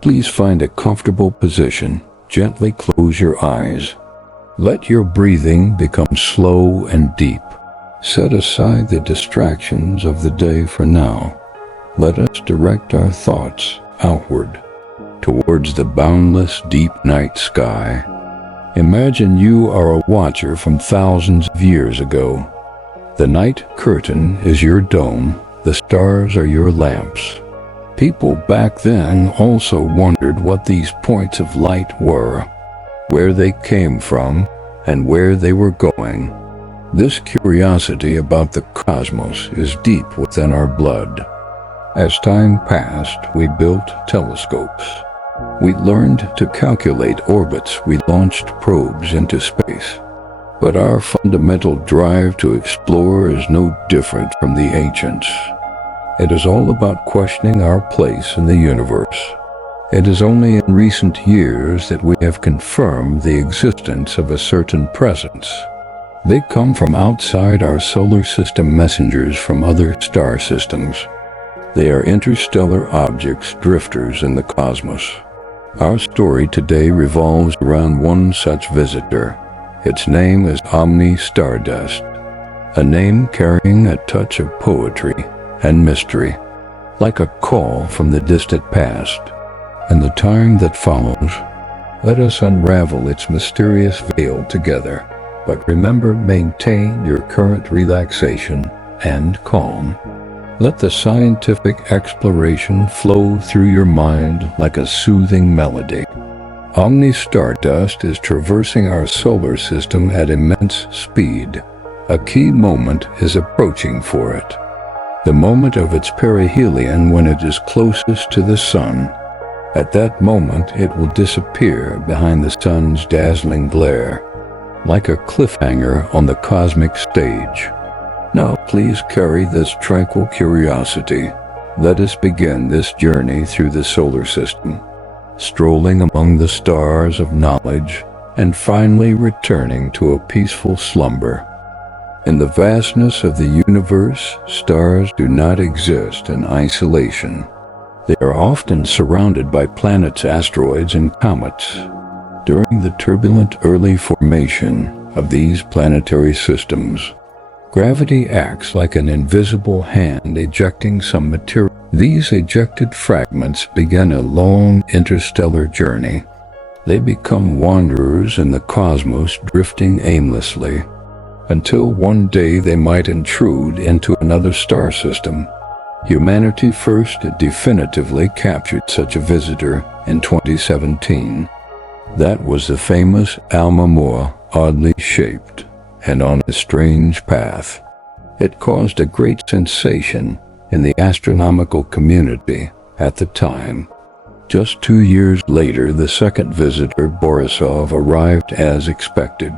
Please find a comfortable position. Gently close your eyes. Let your breathing become slow and deep. Set aside the distractions of the day for now. Let us direct our thoughts outward, towards the boundless deep night sky. Imagine you are a watcher from thousands of years ago. The night curtain is your dome, the stars are your lamps. People back then also wondered what these points of light were, where they came from, and where they were going. This curiosity about the cosmos is deep within our blood. As time passed, we built telescopes. We learned to calculate orbits. We launched probes into space. But our fundamental drive to explore is no different from the ancients. It is all about questioning our place in the universe. It is only in recent years that we have confirmed the existence of a certain presence. They come from outside our solar system, messengers from other star systems. They are interstellar objects, drifters in the cosmos. Our story today revolves around one such visitor. Its name is Omni Stardust, a name carrying a touch of poetry and mystery, like a call from the distant past. In the time that follows, let us unravel its mysterious veil together. But remember, maintain your current relaxation and calm. Let the scientific exploration flow through your mind like a soothing melody. Omni Stardust is traversing our solar system at immense speed. A key moment is approaching for it. The moment of its perihelion, when it is closest to the sun. At that moment, it will disappear behind the sun's dazzling glare, like a cliffhanger on the cosmic stage. Now please carry this tranquil curiosity. Let us begin this journey through the solar system, strolling among the stars of knowledge, and finally returning to a peaceful slumber. In the vastness of the universe, stars do not exist in isolation. They are often surrounded by planets, asteroids, and comets. During the turbulent early formation of these planetary systems, gravity acts like an invisible hand ejecting some material. These ejected fragments begin a long interstellar journey. They become wanderers in the cosmos, drifting aimlessly, until one day they might intrude into another star system. Humanity first definitively captured such a visitor in 2017. That was the famous Oumuamua, oddly shaped and on a strange path. It caused a great sensation in the astronomical community at the time. Just 2 years later, the second visitor, Borisov, arrived as expected.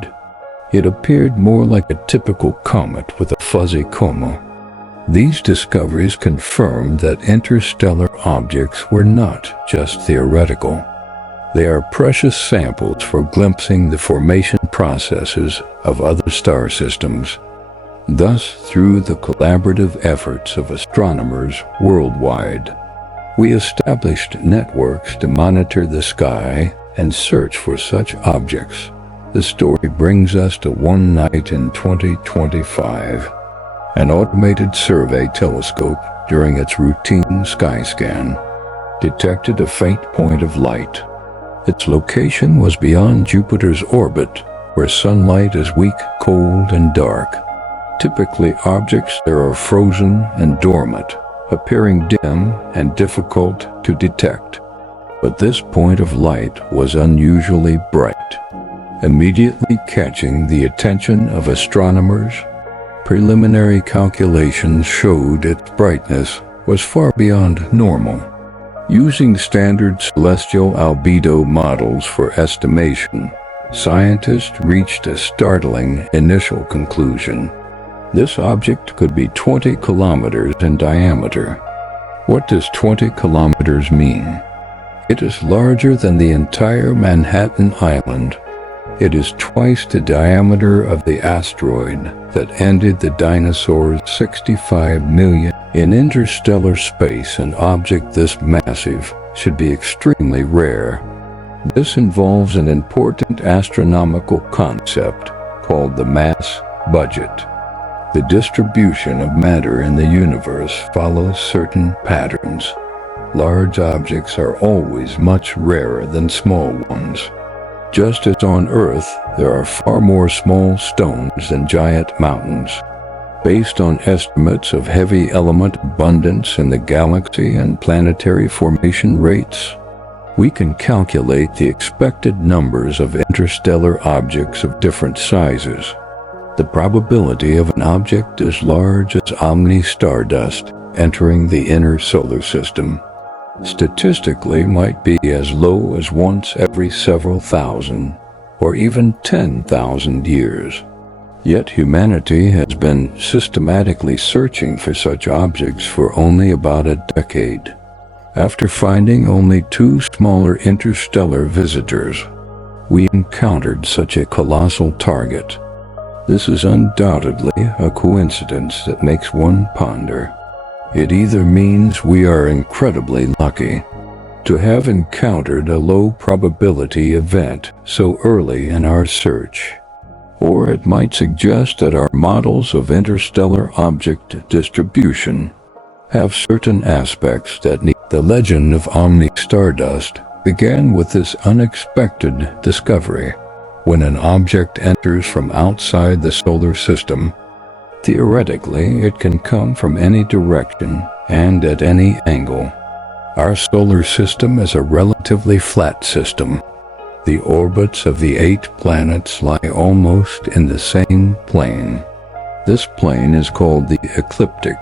It appeared more like a typical comet with a fuzzy coma. These discoveries confirmed that interstellar objects were not just theoretical. They are precious samples for glimpsing the formation processes of other star systems. Thus, through the collaborative efforts of astronomers worldwide, we established networks to monitor the sky and search for such objects. The story brings us to one night in 2025. An automated survey telescope, during its routine sky scan, detected a faint point of light. Its location was beyond Jupiter's orbit, where sunlight is weak, cold, and dark. Typically, objects there are frozen and dormant, appearing dim and difficult to detect. But this point of light was unusually bright, immediately catching the attention of astronomers. Preliminary calculations showed its brightness was far beyond normal. Using standard celestial albedo models for estimation, scientists reached a startling initial conclusion. This object could be 20 kilometers in diameter. What does 20 kilometers mean? It is larger than the entire Manhattan Island. It is twice the diameter of the asteroid that ended the dinosaurs 65 million. In interstellar space, an object this massive should be extremely rare. This involves an important astronomical concept called the mass budget. The distribution of matter in the universe follows certain patterns. Large objects are always much rarer than small ones. Just as on Earth, there are far more small stones than giant mountains. Based on estimates of heavy element abundance in the galaxy and planetary formation rates, we can calculate the expected numbers of interstellar objects of different sizes. The probability of an object as large as Oumuamua stardust entering the inner solar system statistically might be as low as once every several thousand or even 10,000 years. Yet humanity has been systematically searching for such objects for only about a decade. After finding only 2 smaller interstellar visitors, we encountered such a colossal target. This is undoubtedly a coincidence that makes one ponder. It either means we are incredibly lucky to have encountered a low probability event so early in our search, or it might suggest that our models of interstellar object distribution have certain aspects that need. The legend of Oumuamua stardust began with this unexpected discovery. When an object enters from outside the solar system, theoretically it can come from any direction and at any angle. Our solar system is a relatively flat system. The orbits of the 8 planets lie almost in the same plane. This plane is called the ecliptic.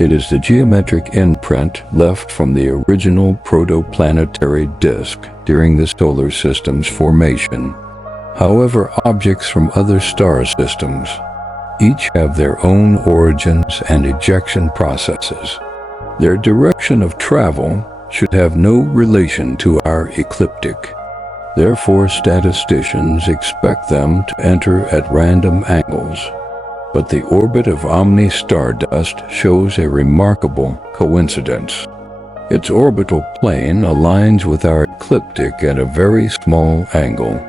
It is the geometric imprint left from the original protoplanetary disk during the solar system's formation. However, objects from other star systems each have their own origins and ejection processes. Their direction of travel should have no relation to our ecliptic. Therefore, statisticians expect them to enter at random angles. But the orbit of Oumuamua stardust shows a remarkable coincidence. Its orbital plane aligns with our ecliptic at a very small angle.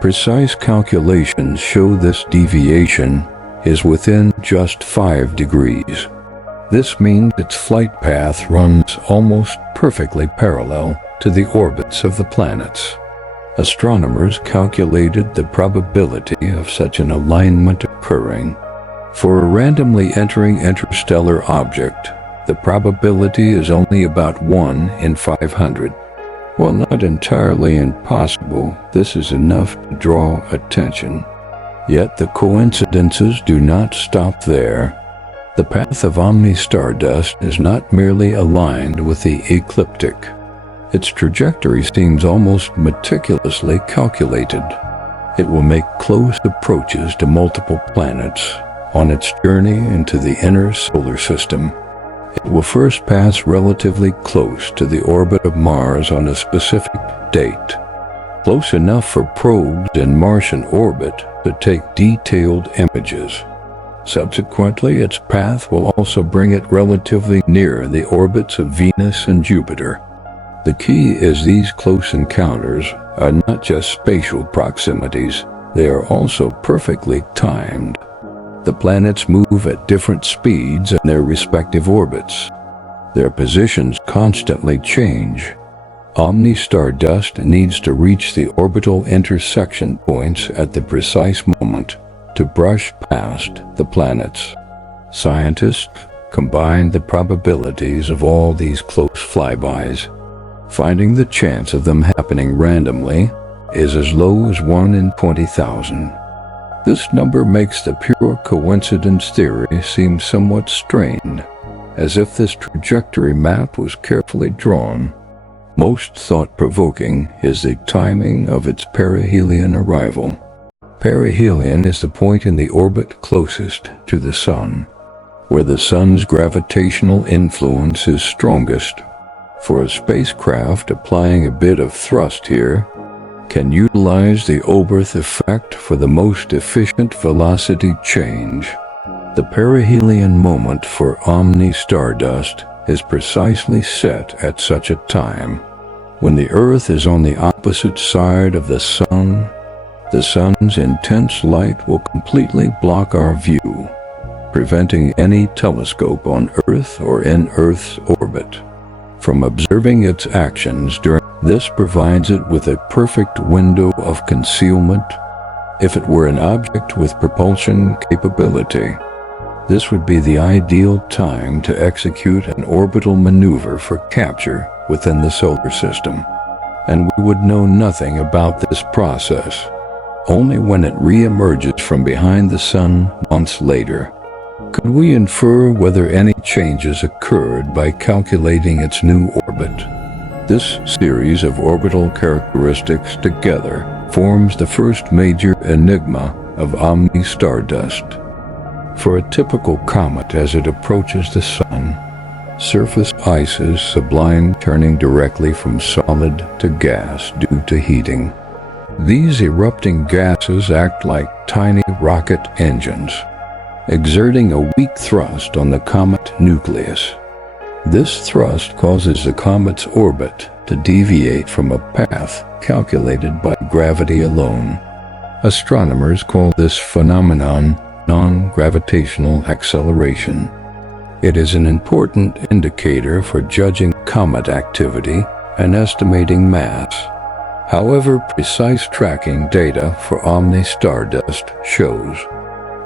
Precise calculations show this deviation is within just 5 degrees. This means its flight path runs almost perfectly parallel to the orbits of the planets. Astronomers calculated the probability of such an alignment occurring. For a randomly entering interstellar object, the probability is only about 1 in 500. While not entirely impossible, this is enough to draw attention. Yet the coincidences do not stop there. The path of Oumuamua stardust is not merely aligned with the ecliptic. Its trajectory seems almost meticulously calculated. It will make close approaches to multiple planets on its journey into the inner solar system. It will first pass relatively close to the orbit of Mars on a specific date, close enough for probes in Martian orbit to take detailed images. Subsequently, its path will also bring it relatively near the orbits of Venus and Jupiter. The key is these close encounters are not just spatial proximities, they are also perfectly timed. The planets move at different speeds in their respective orbits. Their positions constantly change. Oumuamua stardust needs to reach the orbital intersection points at the precise moment to brush past the planets. Scientists combine the probabilities of all these close flybys. Finding the chance of them happening randomly is as low as 1 in 20,000. This number makes the pure coincidence theory seem somewhat strained, as if this trajectory map was carefully drawn. Most thought-provoking is the timing of its perihelion arrival. Perihelion is the point in the orbit closest to the Sun, where the Sun's gravitational influence is strongest. For a spacecraft, applying a bit of thrust here can utilize the Oberth effect for the most efficient velocity change. The perihelion moment for Oumuamua stardust is precisely set at such a time. When the Earth is on the opposite side of the sun's intense light will completely block our view, preventing any telescope on Earth or in Earth's orbit from observing its actions during. This provides it with a perfect window of concealment. If it were an object with propulsion capability, this would be the ideal time to execute an orbital maneuver for capture within the solar system, and we would know nothing about this process. Only when it re-emerges from behind the sun months later could we infer whether any changes occurred by calculating its new orbit. This series of orbital characteristics together forms the first major enigma of Oumuamua stardust. For a typical comet as it approaches the sun, surface ices sublime, turning directly from solid to gas due to heating. These erupting gases act like tiny rocket engines, exerting a weak thrust on the comet nucleus. This thrust causes the comet's orbit to deviate from a path calculated by gravity alone. Astronomers call this phenomenon non-gravitational acceleration. It is an important indicator for judging comet activity and estimating mass. However, precise tracking data for Oumuamua stardust shows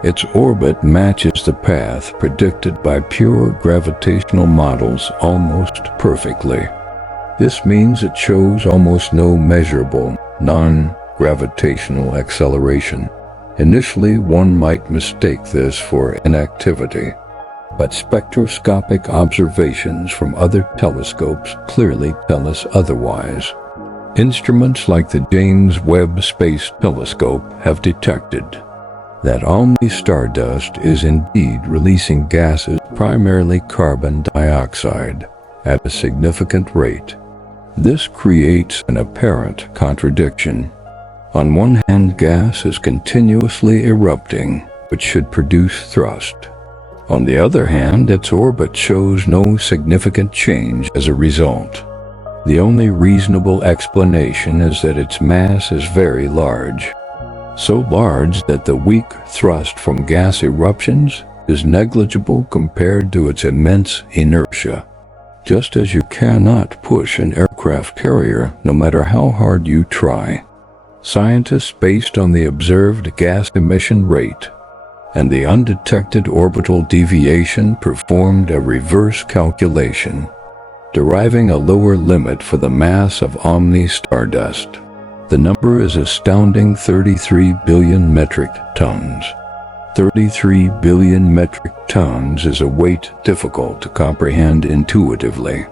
its orbit matches the path predicted by pure gravitational models almost perfectly. This means it shows almost no measurable non-gravitational acceleration. Initially, one might mistake this for inactivity, but spectroscopic observations from other telescopes clearly tell us otherwise. Instruments like the James Webb Space Telescope have detected that Oumuamua stardust is indeed releasing gases, primarily carbon dioxide, at a significant rate. This creates an apparent contradiction. On one hand, gas is continuously erupting, which should produce thrust. On the other hand, its orbit shows no significant change as a result. The only reasonable explanation is that its mass is very large, so large that the weak thrust from gas eruptions is negligible compared to its immense inertia. Just as you cannot push an aircraft carrier no matter how hard you try, scientists, based on the observed gas emission rate and the undetected orbital deviation, performed a reverse calculation, deriving a lower limit for the mass of Oumuamua stardust. The number is astounding: 33 billion metric tons. 33 billion metric tons is a weight difficult to comprehend intuitively.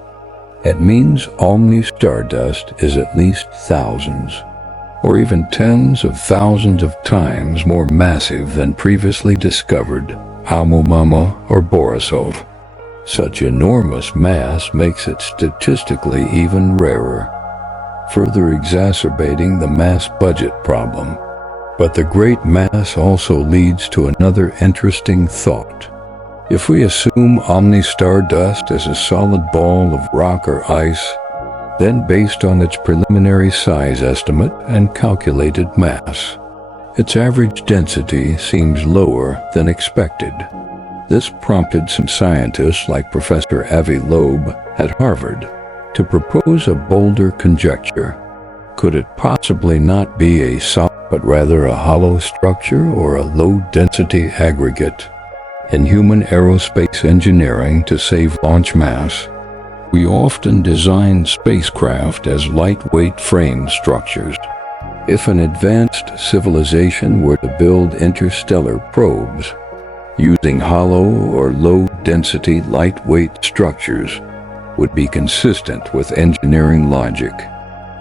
It means Oumuamua stardust is at least thousands, or even tens of thousands of times more massive than previously discovered Oumuamua or Borisov. Such enormous mass makes it statistically even rarer, further exacerbating the mass budget problem. But the great mass also leads to another interesting thought. If we assume Oumuamua stardust as a solid ball of rock or ice, then based on its preliminary size estimate and calculated mass, its average density seems lower than expected. This prompted some scientists like Professor Avi Loeb at Harvard to propose a bolder conjecture. Could it possibly not be a solid but rather a hollow structure or a low-density aggregate? In human aerospace engineering, to save launch mass, we often design spacecraft as lightweight frame structures. If an advanced civilization were to build interstellar probes using hollow or low-density lightweight structures, would be consistent with engineering logic.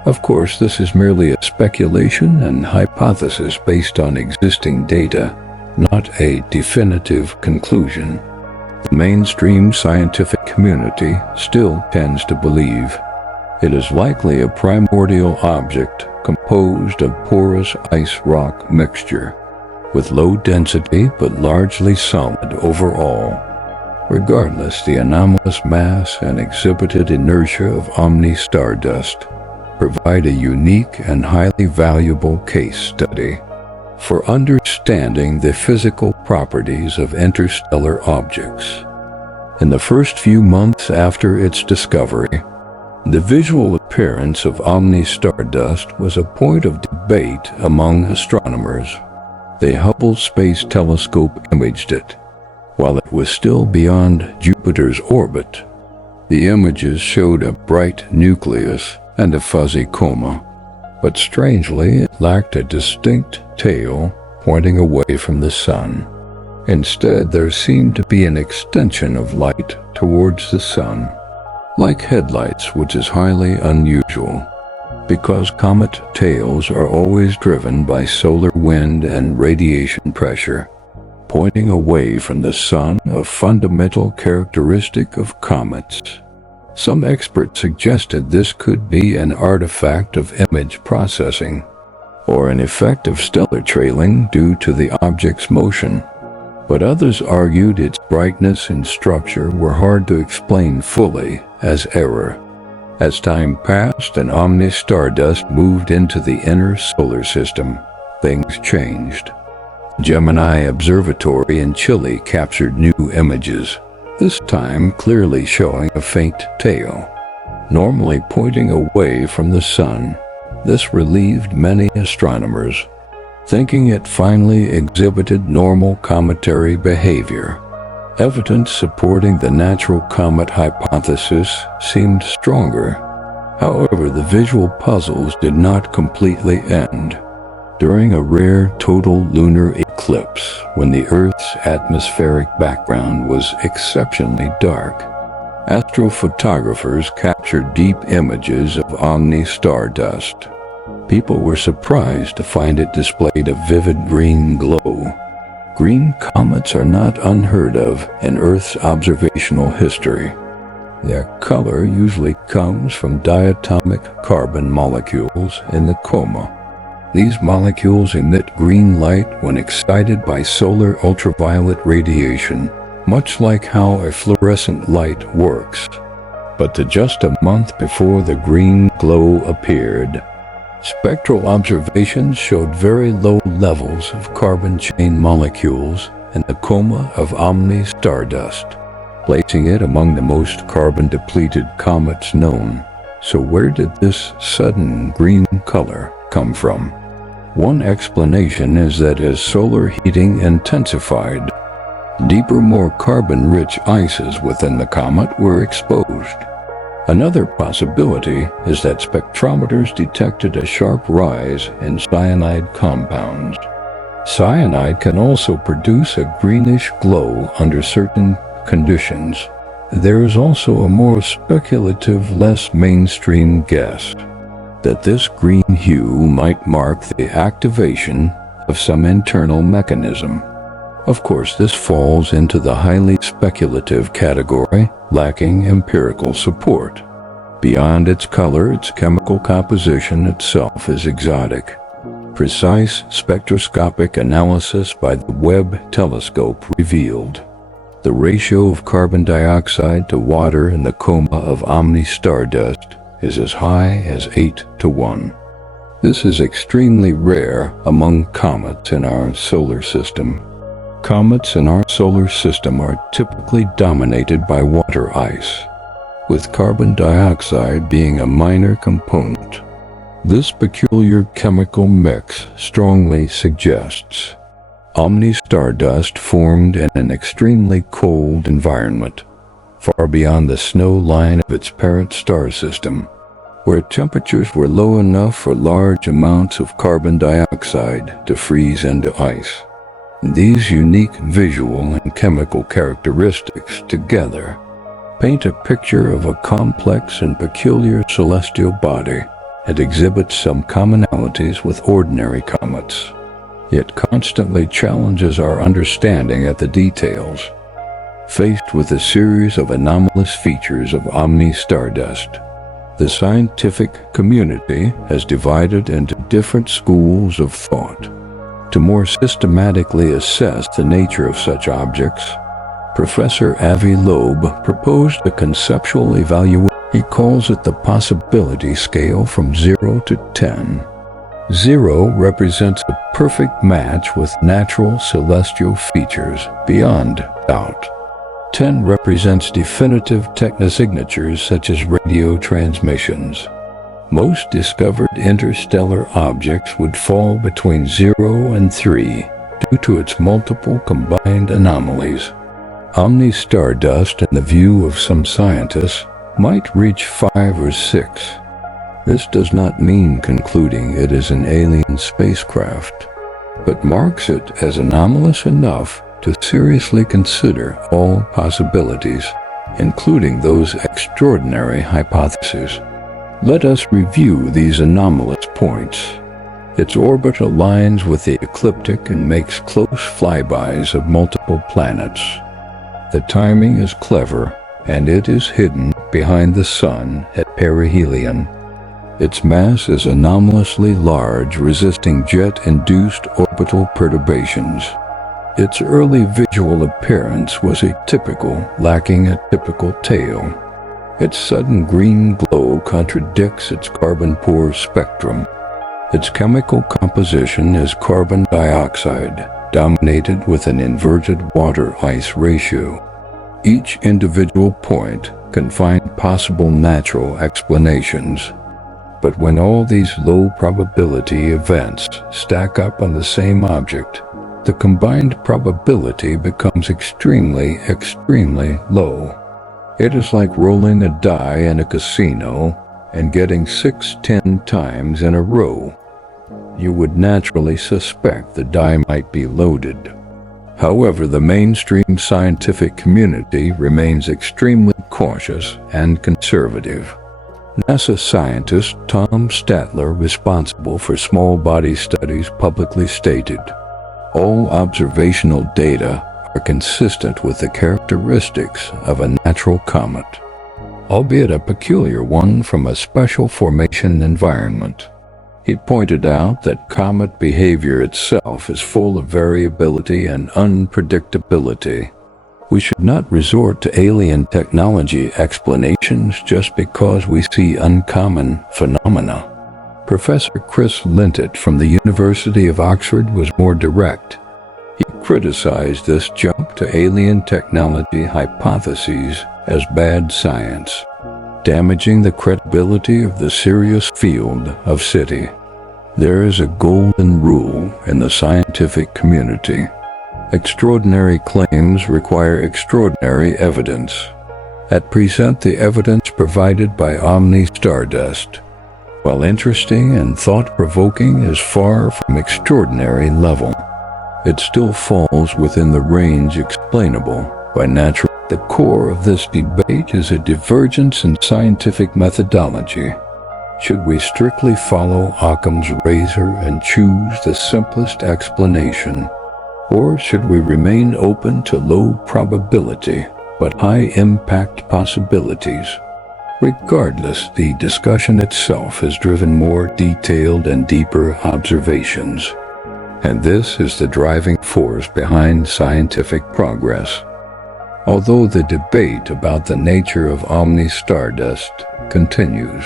Of course, this is merely a speculation and hypothesis based on existing data, not a definitive conclusion. The mainstream scientific community still tends to believe it is likely a primordial object composed of porous ice-rock mixture, with low density but largely solid overall. Regardless, the anomalous mass and exhibited inertia of Oumuamua stardust provide a unique and highly valuable case study for understanding the physical properties of interstellar objects. In the first few months after its discovery, the visual appearance of Oumuamua stardust was a point of debate among astronomers. The Hubble Space Telescope imaged it, while it was still beyond Jupiter's orbit. The images showed a bright nucleus and a fuzzy coma, but strangely it lacked a distinct tail pointing away from the sun. Instead, there seemed to be an extension of light towards the sun, like headlights, which is highly unusual, because comet tails are always driven by solar wind and radiation pressure, pointing away from the sun, a fundamental characteristic of comets. Some experts suggested this could be an artifact of image processing, or an effect of stellar trailing due to the object's motion. But others argued its brightness and structure were hard to explain fully as error. As time passed and Oumuamua stardust moved into the inner solar system, things changed. Gemini Observatory in Chile captured new images, this time clearly showing a faint tail, normally pointing away from the sun. This relieved many astronomers, thinking it finally exhibited normal cometary behavior. Evidence supporting the natural comet hypothesis seemed stronger. However, the visual puzzles did not completely end. During a rare total lunar eclipse, when the Earth's atmospheric background was exceptionally dark, astrophotographers captured deep images of Oumuamua stardust. People were surprised to find it displayed a vivid green glow. Green comets are not unheard of in Earth's observational history. Their color usually comes from diatomic carbon molecules in the coma. These molecules emit green light when excited by solar ultraviolet radiation, much like how a fluorescent light works. But just a month before the green glow appeared, spectral observations showed very low levels of carbon chain molecules in the coma of Oumuamua stardust, placing it among the most carbon-depleted comets known. So where did this sudden green color come from? One explanation is that as solar heating intensified, deeper, more carbon-rich ices within the comet were exposed. Another possibility is that spectrometers detected a sharp rise in cyanide compounds. Cyanide can also produce a greenish glow under certain conditions. There is also a more speculative, less mainstream guess that this green hue might mark the activation of some internal mechanism. Of course, this falls into the highly speculative category, lacking empirical support. Beyond its color, its chemical composition itself is exotic. Precise spectroscopic analysis by the Webb telescope revealed the ratio of carbon dioxide to water in the coma of Oumuamua stardust is as high as 8-to-1. This is extremely rare among comets in our solar system. Comets in our solar system are typically dominated by water ice, with carbon dioxide being a minor component. This peculiar chemical mix strongly suggests Oumuamua stardust formed in an extremely cold environment, far beyond the snow line of its parent star system, where temperatures were low enough for large amounts of carbon dioxide to freeze into ice. These unique visual and chemical characteristics together paint a picture of a complex and peculiar celestial body and exhibits some commonalities with ordinary comets, yet constantly challenges our understanding at the details. Faced with a series of anomalous features of Oumuamua stardust, the scientific community has divided into different schools of thought. To more systematically assess the nature of such objects, Professor Avi Loeb proposed a conceptual evaluation. He calls it the possibility scale from 0 to 10. 0 represents a perfect match with natural celestial features beyond doubt. 10 represents definitive technosignatures such as radio transmissions. Most discovered interstellar objects would fall between 0 and 3 due to its multiple combined anomalies. Omni stardust, in the view of some scientists, might reach 5 or 6. This does not mean concluding it is an alien spacecraft, but marks it as anomalous enough to seriously consider all possibilities, including those extraordinary hypotheses. Let us review these anomalous points. Its orbit aligns with the ecliptic and makes close flybys of multiple planets. The timing is clever, and it is hidden behind the Sun at perihelion. Its mass is anomalously large, resisting jet-induced orbital perturbations. Its early visual appearance was atypical, lacking a typical tail. Its sudden green glow contradicts its carbon-poor spectrum. Its chemical composition is carbon dioxide, dominated with an inverted water-ice ratio. Each individual point can find possible natural explanations. But when all these low-probability events stack up on the same object, the combined probability becomes extremely, extremely low. It is like rolling a die in a casino and getting 6-10 times in a row. You would naturally suspect the die might be loaded. However, the mainstream scientific community remains extremely cautious and conservative. NASA scientist Tom Statler, responsible for small body studies, publicly stated, "All observational data are consistent with the characteristics of a natural comet, albeit a peculiar one from a special formation environment." He pointed out that comet behavior itself is full of variability and unpredictability. We should not resort to alien technology explanations just because we see uncommon phenomena. Professor Chris Lintott from the University of Oxford was more direct. He criticized this jump to alien technology hypotheses as bad science, damaging the credibility of the serious field of SETI. There is a golden rule in the scientific community. Extraordinary claims require extraordinary evidence. At present, the evidence provided by Omni stardust, while interesting and thought-provoking, is far from extraordinary level. It still falls within the range explainable by natural. The core of this debate is a divergence in scientific methodology. Should we strictly follow Occam's razor and choose the simplest explanation? Or should we remain open to low probability but high impact possibilities? Regardless, the discussion itself has driven more detailed and deeper observations. And this is the driving force behind scientific progress. Although the debate about the nature of Omni stardust continues,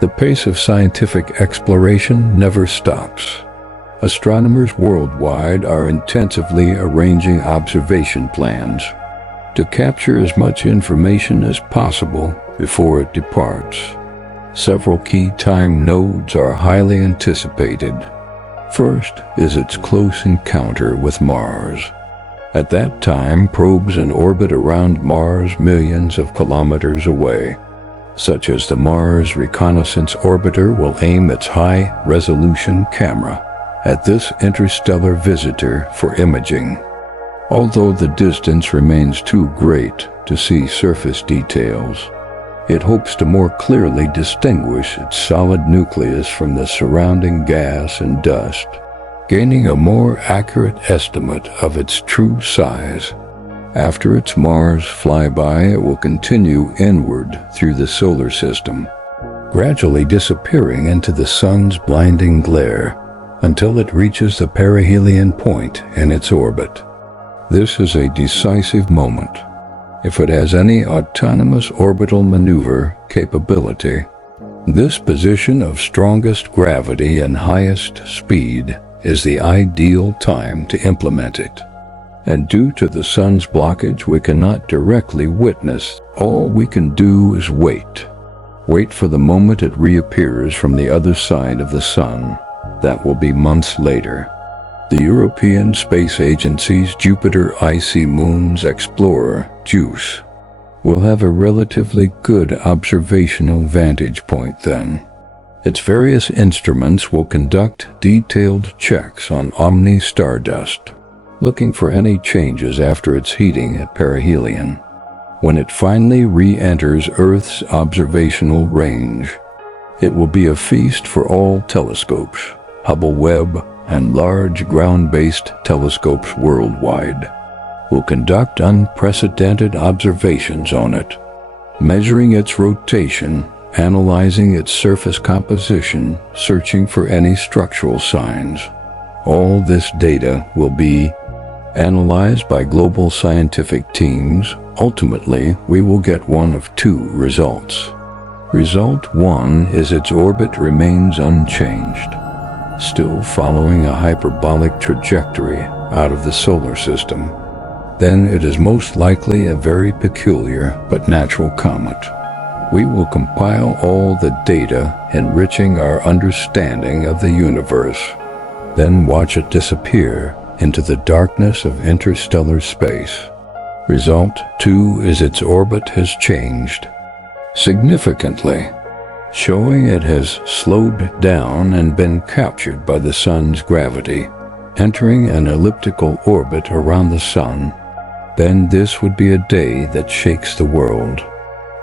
the pace of scientific exploration never stops. Astronomers worldwide are intensively arranging observation plans to capture as much information as possible before it departs. Several key time nodes are highly anticipated. First is its close encounter with Mars. At that time, probes in orbit around Mars millions of kilometers away, such as the Mars Reconnaissance Orbiter, will aim its high-resolution camera at this interstellar visitor for imaging. Although the distance remains too great to see surface details, it hopes to more clearly distinguish its solid nucleus from the surrounding gas and dust, gaining a more accurate estimate of its true size. After its Mars flyby, it will continue inward through the solar system, gradually disappearing into the sun's blinding glare until it reaches the perihelion point in its orbit. This is a decisive moment. If it has any autonomous orbital maneuver capability, this position of strongest gravity and highest speed is the ideal time to implement it. And due to the sun's blockage, we cannot directly witness. All we can do is wait. Wait for the moment it reappears from the other side of the sun. That will be months later. The European Space Agency's Jupiter Icy Moons Explorer, JUICE, will have a relatively good observational vantage point then. Its various instruments will conduct detailed checks on Omni stardust, looking for any changes after its heating at perihelion. When it finally re-enters Earth's observational range, it will be a feast for all telescopes, Hubble Webb, and large ground-based telescopes worldwide will conduct unprecedented observations on it, measuring its rotation, analyzing its surface composition, searching for any structural signs. All this data will be analyzed by global scientific teams. Ultimately, we will get one of two results. Result 1 is its orbit remains unchanged, still following a hyperbolic trajectory out of the solar system. Then it is most likely a very peculiar but natural comet. We will compile all the data, enriching our understanding of the universe, then watch it disappear into the darkness of interstellar space. Result 2 is its orbit has changed significantly, showing it has slowed down and been captured by the sun's gravity, entering an elliptical orbit around the sun. Then this would be a day that shakes the world,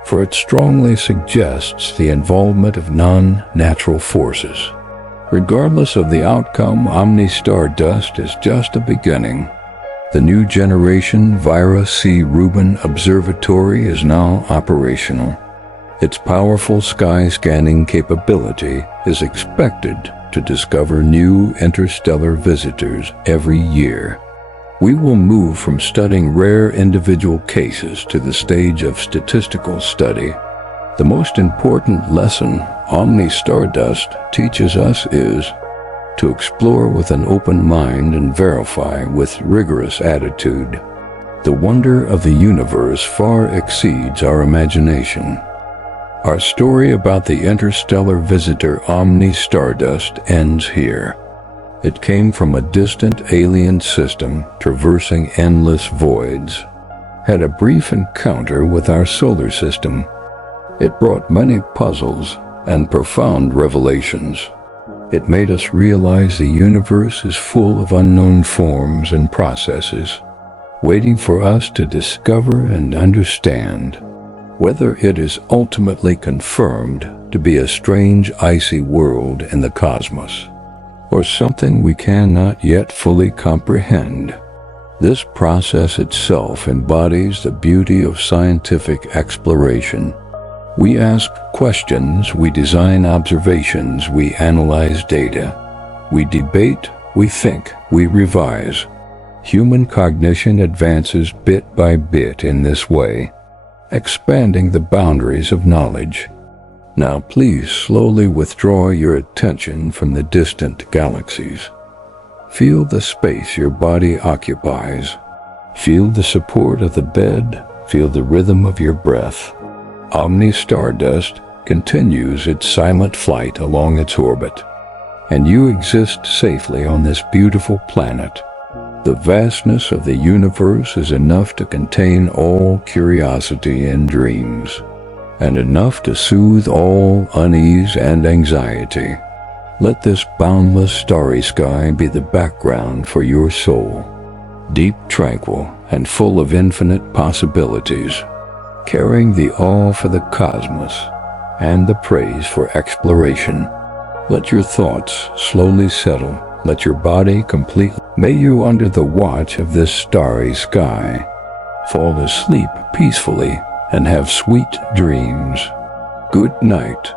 for it strongly suggests the involvement of non-natural forces. Regardless of the outcome, Omni stardust is just a beginning. The new generation Vira C. Rubin Observatory is now operational. Its powerful sky-scanning capability is expected to discover new interstellar visitors every year. We will move from studying rare individual cases to the stage of statistical study. The most important lesson Omni stardust teaches us is to explore with an open mind and verify with rigorous attitude. The wonder of the universe far exceeds our imagination. Our story about the interstellar visitor Omni stardust ends here. It came from a distant alien system traversing endless voids, had a brief encounter with our solar system. It brought many puzzles and profound revelations. It made us realize the universe is full of unknown forms and processes, waiting for us to discover and understand. Whether it is ultimately confirmed to be a strange icy world in the cosmos, or something we cannot yet fully comprehend, this process itself embodies the beauty of scientific exploration. We ask questions, we design observations, we analyze data. We debate, we think, we revise. Human cognition advances bit by bit in this way, expanding the boundaries of knowledge. Now please slowly withdraw your attention from the distant galaxies. Feel the space your body occupies. Feel the support of the bed. Feel the rhythm of your breath. Omni stardust continues its silent flight along its orbit, and you exist safely on this beautiful planet. The vastness of the universe is enough to contain all curiosity and dreams, and enough to soothe all unease and anxiety. Let this boundless starry sky be the background for your soul, deep, tranquil, and full of infinite possibilities, carrying the awe for the cosmos and the praise for exploration. Let your thoughts slowly settle. Let your body completely. May you, under the watch of this starry sky, fall asleep peacefully and have sweet dreams. Good night.